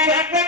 கும்பத்தின்